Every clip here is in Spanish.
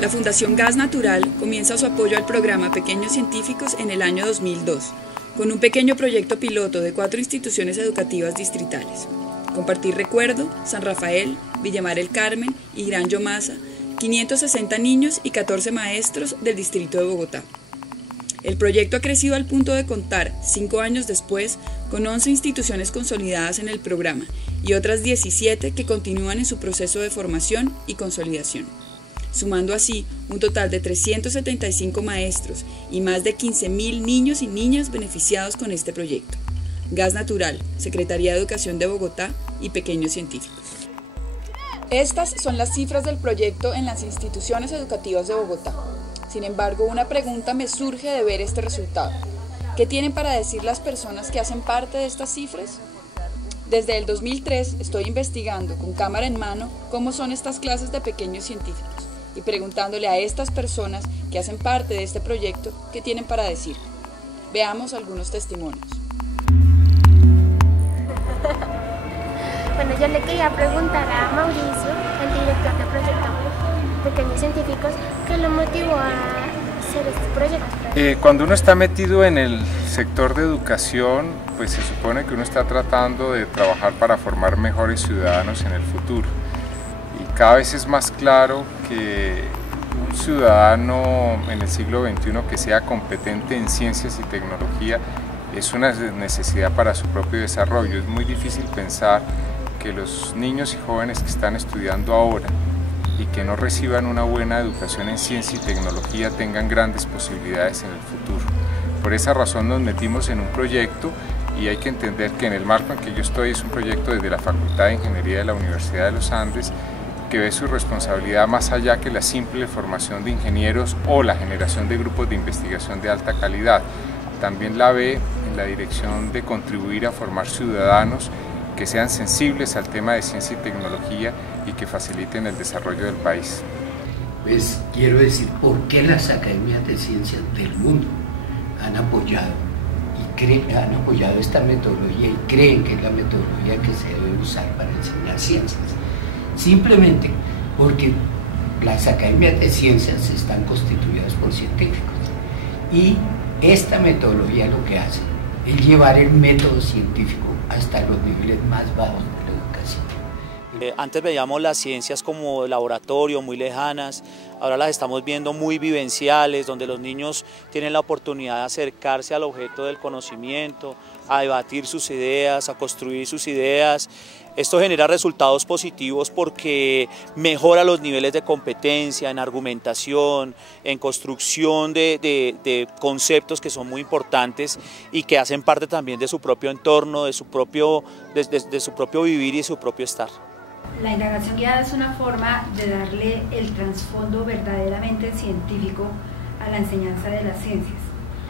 La Fundación Gas Natural comienza su apoyo al programa Pequeños Científicos en el año 2002, con un pequeño proyecto piloto de 4 instituciones educativas distritales: Compartir Recuerdo, San Rafael, Villamar el Carmen y Gran Yomasa, 560 niños y 14 maestros del distrito de Bogotá. El proyecto ha crecido al punto de contar, 5 años después, con 11 instituciones consolidadas en el programa y otras 17 que continúan en su proceso de formación y consolidación, sumando así un total de 375 maestros y más de 15.000 niños y niñas beneficiados con este proyecto. Gas Natural, Secretaría de Educación de Bogotá y Pequeños Científicos. Estas son las cifras del proyecto en las instituciones educativas de Bogotá. Sin embargo, una pregunta me surge de ver este resultado. ¿Qué tienen para decir las personas que hacen parte de estas cifras? Desde el 2003 estoy investigando con cámara en mano cómo son estas clases de pequeños científicos y preguntándole a estas personas que hacen parte de este proyecto qué tienen para decir. Veamos algunos testimonios. Bueno, yo le quería preguntar a Mauricio, el director del proyecto Pequeños Científicos, ¿qué lo motivó a hacer este proyecto? Cuando uno está metido en el sector de educación, pues se supone que uno está tratando de trabajar para formar mejores ciudadanos en el futuro. Y cada vez es más claro que un ciudadano en el siglo XXI que sea competente en ciencias y tecnología es una necesidad para su propio desarrollo. Es muy difícil pensar que los niños y jóvenes que están estudiando ahora y que no reciban una buena educación en ciencia y tecnología tengan grandes posibilidades en el futuro. Por esa razón nos metimos en un proyecto y hay que entender que en el marco en que yo estoy es un proyecto desde la Facultad de Ingeniería de la Universidad de los Andes que ve su responsabilidad más allá que la simple formación de ingenieros o la generación de grupos de investigación de alta calidad. También la ve en la dirección de contribuir a formar ciudadanos que sean sensibles al tema de ciencia y tecnología y que faciliten el desarrollo del país. Pues quiero decir, ¿por qué las academias de ciencias del mundo han apoyado esta metodología y creen que es la metodología que se debe usar para enseñar ciencias? Simplemente porque las academias de ciencias están constituidas por científicos y esta metodología lo que hace es llevar el método científico hasta los niveles más bajos de la educación. Antes veíamos las ciencias como laboratorio, muy lejanas, ahora las estamos viendo muy vivenciales, donde los niños tienen la oportunidad de acercarse al objeto del conocimiento, a debatir sus ideas, a construir sus ideas. Esto genera resultados positivos porque mejora los niveles de competencia en argumentación, en construcción de conceptos que son muy importantes y que hacen parte también de su propio entorno, de su propio vivir y de su propio estar. La indagación guiada es una forma de darle el trasfondo verdaderamente científico a la enseñanza de las ciencias.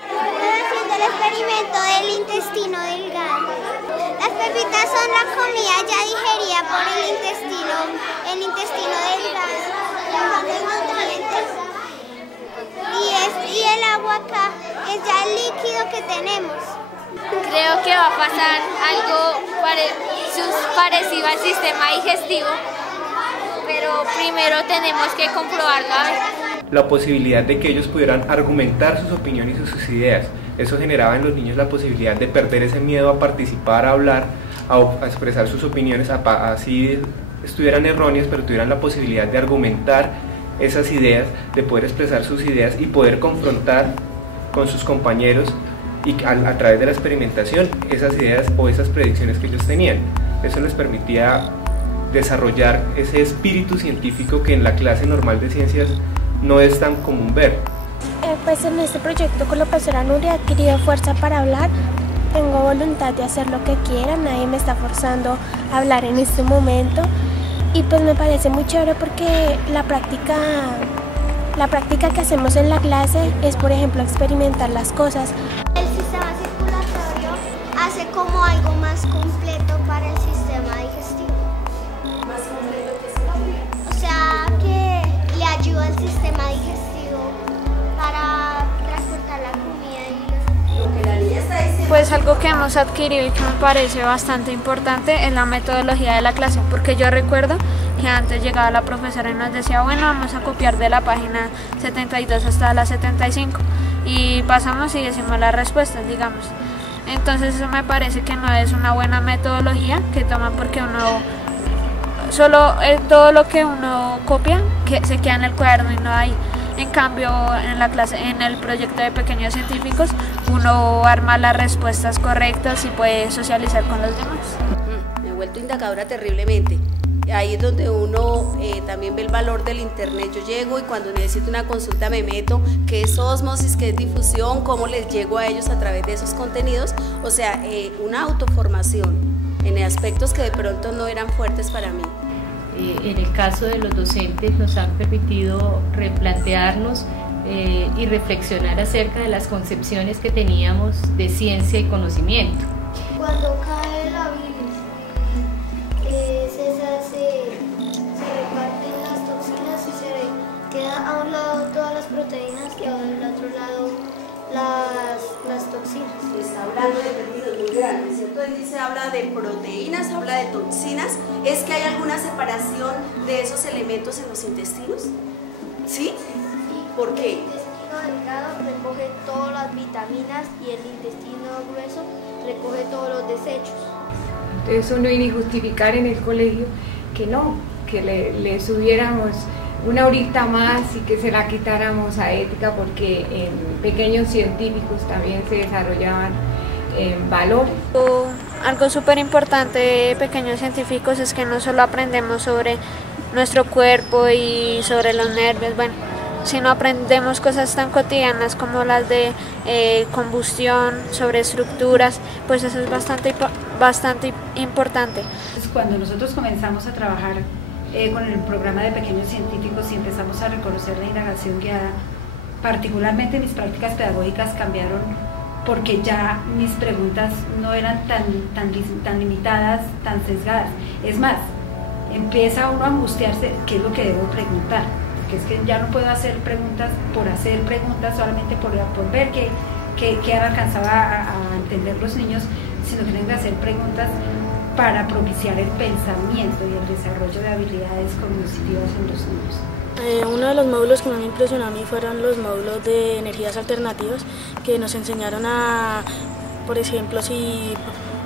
Haciendo el experimento del intestino delgado. Las pepitas son la comida ya digerida por el intestino delgado. Los nutrientes. Y el agua acá es ya el líquido que tenemos. Creo que va a pasar algo parecido al sistema digestivo, pero primero tenemos que comprobarlo. La posibilidad de que ellos pudieran argumentar sus opiniones y sus ideas. Eso generaba en los niños la posibilidad de perder ese miedo a participar, a hablar, a expresar sus opiniones, así estuvieran erróneas, pero tuvieran la posibilidad de argumentar esas ideas, de poder expresar sus ideas y poder confrontar con sus compañeros y a través de la experimentación esas ideas o esas predicciones que ellos tenían. Eso les permitía desarrollar ese espíritu científico que en la clase normal de ciencias no es tan común ver. Pues en este proyecto con la profesora Nuria he adquirido fuerza para hablar, tengo voluntad de hacer lo que quiera, nadie me está forzando a hablar en este momento y pues me parece muy chévere porque la práctica que hacemos en la clase es, por ejemplo, experimentar las cosas. El sistema circulatorio hace como algo más completo para el sistema digestivo. ¿Más completo que es? O sea, que le ayuda al sistema digestivo para transportar la comida y lo que la niña está diciendo. Pues algo que hemos adquirido y que me parece bastante importante es la metodología de la clase, porque yo recuerdo que antes llegaba la profesora y nos decía, bueno, vamos a copiar de la página 72 hasta la 75 y pasamos y decimos las respuestas, digamos. Entonces eso me parece que no es una buena metodología que toman, porque uno solo todo lo que uno copia que se queda en el cuaderno y no hay. En cambio, en la clase, en el proyecto de Pequeños Científicos, uno arma las respuestas correctas y puede socializar con los demás. Me he vuelto indagada terriblemente. Ahí es donde uno también ve el valor del internet. Yo llego y cuando necesito una consulta me meto, qué es ósmosis, qué es difusión, cómo les llego a ellos a través de esos contenidos. O sea, una autoformación en aspectos que de pronto no eran fuertes para mí. En el caso de los docentes nos han permitido replantearnos y reflexionar acerca de las concepciones que teníamos de ciencia y conocimiento. Cuando cae la bilis, se reparten las toxinas y se queda a un lado todas las proteínas y al otro lado las toxinas. Está hablando de términos muy grandes, ¿cierto? Él dice, habla de proteínas, habla de toxinas. ¿Es que hay alguna separación de esos elementos en los intestinos? ¿Sí? ¿Por qué? El intestino delgado recoge todas las vitaminas y el intestino grueso recoge todos los desechos. Entonces uno iba a justificar en el colegio que no, que le subiéramos una horita más y que se la quitáramos a ética, porque en Pequeños Científicos también se desarrollaban valores. Algo súper importante de Pequeños Científicos es que no solo aprendemos sobre nuestro cuerpo y sobre los nervios, bueno, sino aprendemos cosas tan cotidianas como las de combustión, sobre estructuras, pues eso es bastante importante. Cuando nosotros comenzamos a trabajar con el programa de Pequeños Científicos y empezamos a reconocer la indagación guiada, particularmente mis prácticas pedagógicas cambiaron, porque ya mis preguntas no eran tan limitadas, tan sesgadas. Es más, empieza uno a angustiarse qué es lo que debo preguntar, porque es que ya no puedo hacer preguntas por hacer preguntas, solamente por ver qué han alcanzado a entender los niños, sino que tengo que hacer preguntas para propiciar el pensamiento y el desarrollo de habilidades cognitivas en los niños. Uno de los módulos que más me impresionó a mí fueron los módulos de energías alternativas, que nos enseñaron a, por ejemplo, si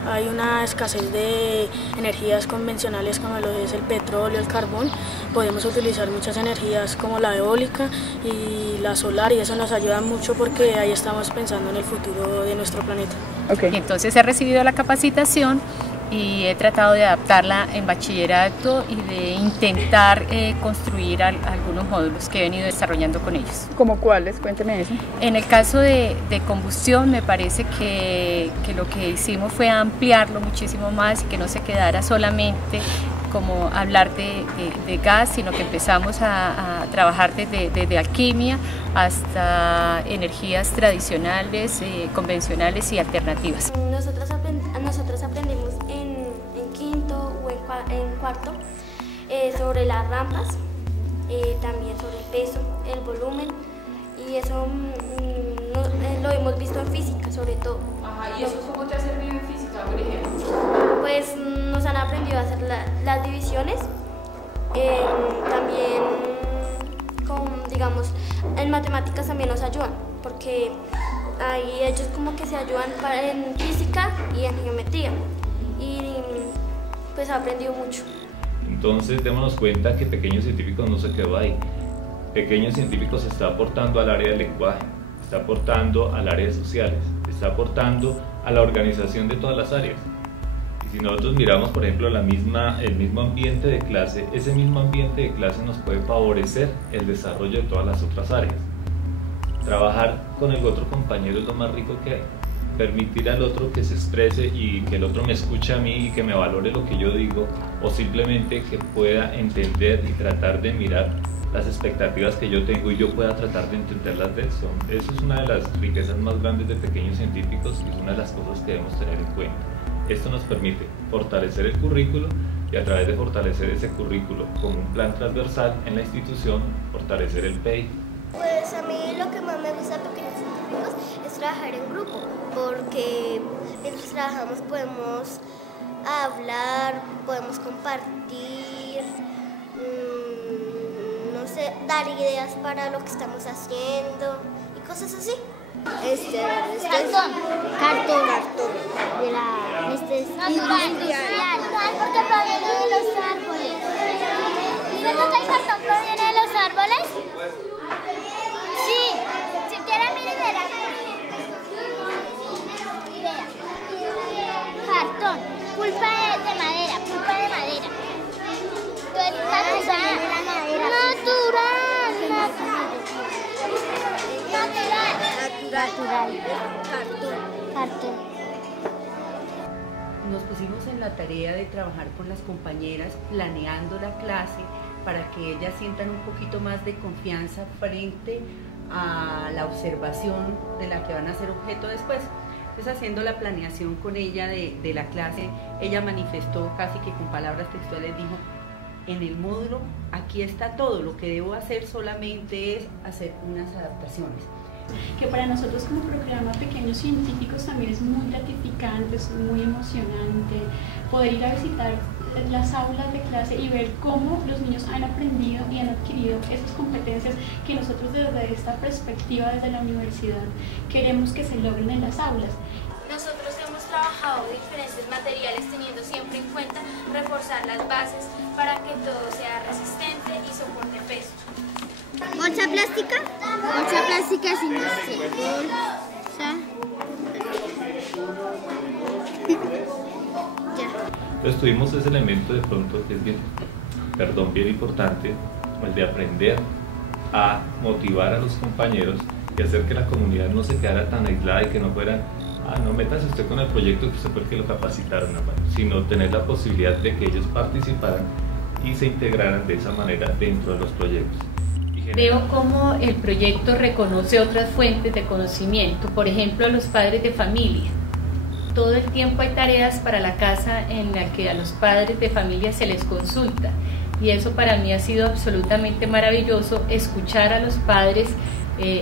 hay una escasez de energías convencionales como lo es el petróleo, el carbón, podemos utilizar muchas energías como la eólica y la solar, y eso nos ayuda mucho porque ahí estamos pensando en el futuro de nuestro planeta. Okay. Entonces he recibido la capacitación y he tratado de adaptarla en bachillerato y de intentar construir algunos módulos que he venido desarrollando con ellos. ¿Cómo cuáles? Cuénteme eso. En el caso de combustión, me parece que lo que hicimos fue ampliarlo muchísimo más y que no se quedara solamente como hablar de gas, sino que empezamos a trabajar desde alquimia hasta energías tradicionales, convencionales y alternativas. Nosotros aprendimos en quinto o en cuarto sobre las rampas, también sobre el peso, el volumen, y eso lo hemos visto en física sobre todo. Ajá, ¿y eso cómo te ha servido en física, por ejemplo? Pues nos han aprendido a hacer las divisiones, también digamos, en matemáticas también nos ayudan, porque ahí ellos como que se ayudan en física y en geometría, y pues he aprendido mucho. Entonces démonos cuenta que Pequeños Científicos no se quedó ahí. Pequeños Científicos está aportando al área del lenguaje, está aportando al área de sociales, está aportando a la organización de todas las áreas. Y si nosotros miramos, por ejemplo, el mismo ambiente de clase, ese mismo ambiente de clase nos puede favorecer el desarrollo de todas las otras áreas. Trabajar con el otro compañero es lo más rico que hay. Permitir al otro que se exprese y que el otro me escuche a mí y que me valore lo que yo digo, o simplemente que pueda entender y tratar de mirar las expectativas que yo tengo y yo pueda tratar de entenderlas de él. Eso es una de las riquezas más grandes de Pequeños Científicos y es una de las cosas que debemos tener en cuenta. Esto nos permite fortalecer el currículo y a través de fortalecer ese currículo como un plan transversal en la institución, fortalecer el PEI. Pues a mí lo que más me gusta de Pequeños Científicos es trabajar en grupo, porque mientras trabajamos podemos hablar, podemos compartir, dar ideas para lo que estamos haciendo y cosas así. Cartón. Este es industrial. Porque proviene de los árboles. ¿Sabes que el cartón proviene de los árboles? Sí. Si quieren mi idea. Cartón. Pulpa de madera. Natural. Cartón. Nos pusimos en la tarea de trabajar con las compañeras planeando la clase para que ellas sientan un poquito más de confianza frente a la observación de la que van a ser objeto después. Entonces, haciendo la planeación con ella de la clase, ella manifestó casi que con palabras textuales, dijo: en el módulo aquí está todo, lo que debo hacer solamente es hacer unas adaptaciones. Que para nosotros como programa Pequeños Científicos también es muy gratificante, es muy emocionante poder ir a visitar las aulas de clase y ver cómo los niños han aprendido y han adquirido esas competencias que nosotros desde esta perspectiva, desde la universidad, queremos que se logren en las aulas. Nosotros hemos trabajado diferentes materiales teniendo siempre en cuenta reforzar las bases para que todo sea resistente y soporte peso. ¿Bolsa plástica? Bolsa plástica sin bolsa. Entonces tuvimos ese elemento de pronto que es bien importante, el de aprender a motivar a los compañeros y hacer que la comunidad no se quedara tan aislada y que no fueran, no métase usted con el proyecto que usted fue el que lo capacitaron, sino tener la posibilidad de que ellos participaran y se integraran de esa manera dentro de los proyectos. Veo cómo el proyecto reconoce otras fuentes de conocimiento, por ejemplo, a los padres de familia. Todo el tiempo hay tareas para la casa en la que a los padres de familia se les consulta, y eso para mí ha sido absolutamente maravilloso, escuchar a los padres,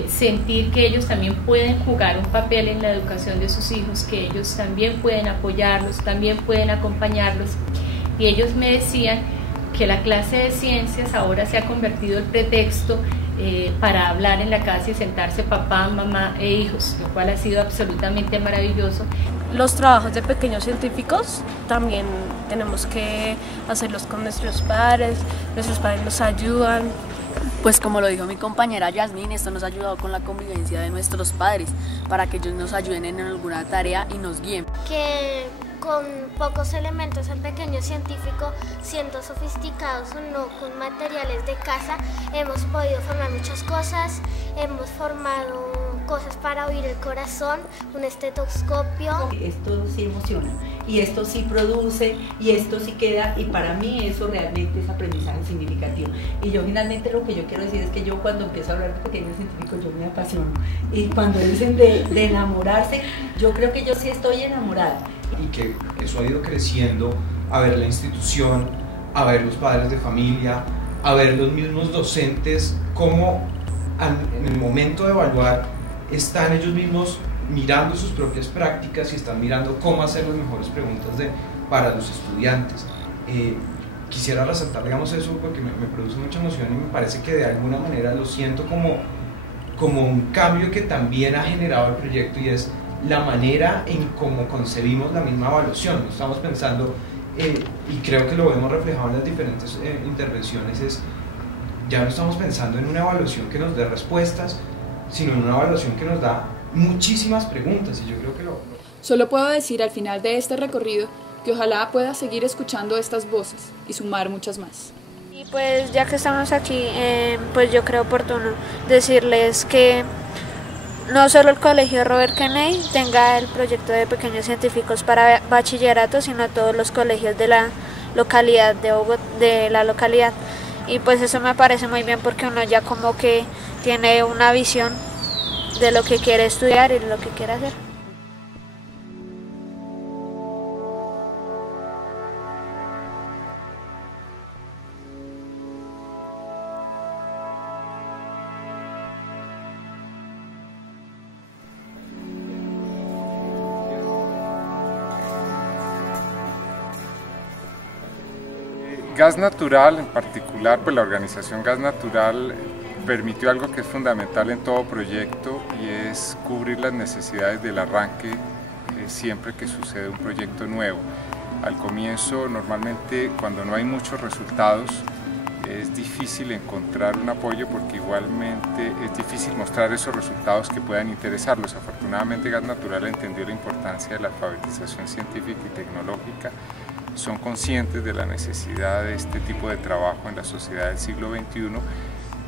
sentir que ellos también pueden jugar un papel en la educación de sus hijos, que ellos también pueden apoyarlos, también pueden acompañarlos. Y ellos me decían que la clase de ciencias ahora se ha convertido en pretexto para hablar en la casa y sentarse papá, mamá e hijos, lo cual ha sido absolutamente maravilloso. Los trabajos de pequeños científicos también tenemos que hacerlos con nuestros padres nos ayudan. Pues como lo dijo mi compañera Yasmín, esto nos ha ayudado con la convivencia de nuestros padres, para que ellos nos ayuden en alguna tarea y nos guíen. Que con pocos elementos en Pequeño Científico, siendo sofisticados o no, con materiales de casa, hemos podido formar muchas cosas. Hemos formado cosas para oír el corazón, un estetoscopio. Esto sí emociona, y esto sí produce, y esto sí queda, y para mí eso realmente es aprendizaje significativo. Y yo finalmente lo que yo quiero decir es que yo cuando empiezo a hablar de Pequeños Científicos yo me apasiono. Y cuando dicen de enamorarse, yo creo que yo sí estoy enamorada. Y que eso ha ido creciendo, a ver la institución, a ver los padres de familia, a ver los mismos docentes, cómo en el momento de evaluar están ellos mismos mirando sus propias prácticas y están mirando cómo hacer las mejores preguntas para los estudiantes. Quisiera resaltar, digamos, eso porque me produce mucha emoción y me parece que de alguna manera lo siento como un cambio que también ha generado el proyecto, y es la manera en cómo concebimos la misma evaluación. Estamos pensando, y creo que lo vemos reflejado en las diferentes intervenciones, ya no estamos pensando en una evaluación que nos dé respuestas, sino en una evaluación que nos da muchísimas preguntas, y yo creo que Solo puedo decir al final de este recorrido que ojalá pueda seguir escuchando estas voces y sumar muchas más. Y pues ya que estamos aquí, pues yo creo oportuno decirles que no solo el Colegio Robert Kennedy tenga el proyecto de Pequeños Científicos para bachillerato, sino todos los colegios de la localidad de la localidad. Y pues eso me parece muy bien porque uno ya como que tiene una visión de lo que quiere estudiar y lo que quiere hacer. Gas Natural en particular, pues la organización Gas Natural permitió algo que es fundamental en todo proyecto y es cubrir las necesidades del arranque siempre que sucede un proyecto nuevo. Al comienzo, normalmente cuando no hay muchos resultados, es difícil encontrar un apoyo porque igualmente es difícil mostrar esos resultados que puedan interesarlos. Afortunadamente Gas Natural entendió la importancia de la alfabetización científica y tecnológica, son conscientes de la necesidad de este tipo de trabajo en la sociedad del siglo XXI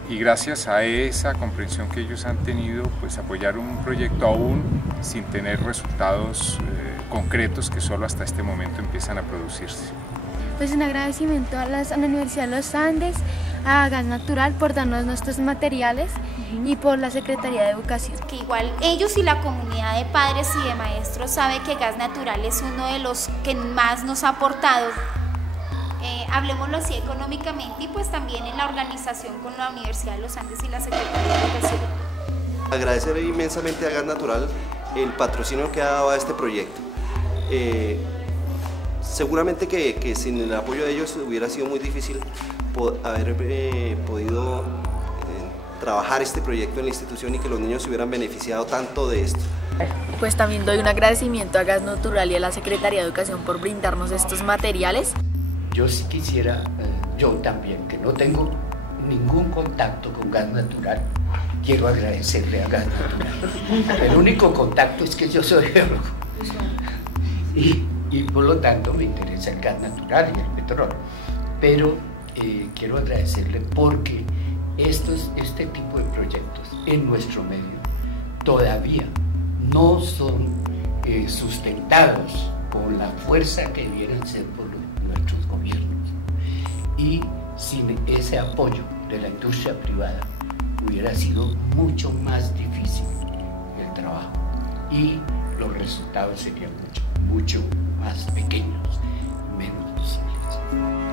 y gracias a esa comprensión que ellos han tenido, pues apoyaron un proyecto aún sin tener resultados concretos que solo hasta este momento empiezan a producirse. Pues un agradecimiento a la Universidad de los Andes, a Gas Natural por darnos nuestros materiales y por la Secretaría de Educación. Que igual ellos y la comunidad de padres y de maestros sabe que Gas Natural es uno de los que más nos ha aportado, hablemoslo así económicamente y pues también en la organización con la Universidad de los Andes y la Secretaría de Educación. Agradecer inmensamente a Gas Natural el patrocinio que ha dado a este proyecto. Seguramente que sin el apoyo de ellos hubiera sido muy difícil haber podido trabajar este proyecto en la institución y que los niños se hubieran beneficiado tanto de esto. Pues también doy un agradecimiento a Gas Natural y a la Secretaría de Educación por brindarnos estos materiales. Yo sí quisiera, yo también, que no tengo ningún contacto con Gas Natural, quiero agradecerle a Gas Natural. El único contacto es que yo soy geólogo. Y por lo tanto me interesa el gas natural y el petróleo. Pero quiero agradecerle porque este tipo de proyectos en nuestro medio todavía no son sustentados con la fuerza que debieran ser por nuestros gobiernos. Y sin ese apoyo de la industria privada hubiera sido mucho más difícil el trabajo y los resultados serían mucho más pequeños, menos visibles.